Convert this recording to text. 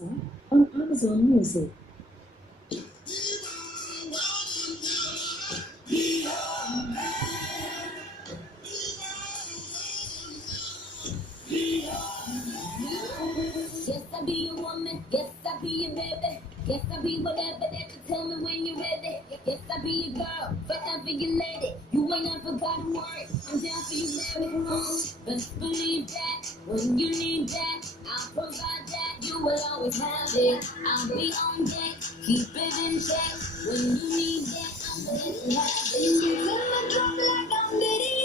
on Amazon Music. Yes, I be your woman. Yes, I be your baby. Yes, I be whatever that you tell me when you're ready. Yes, I be your girl, forever your lady. You ain't never gotta worry. I'm down for you, baby. Best believe that when you need that, I'll provide that. You will always have it. I'll be on deck, keep it in check. When you need that, I'm gonna let you have it. You my drop like I'm Diddy.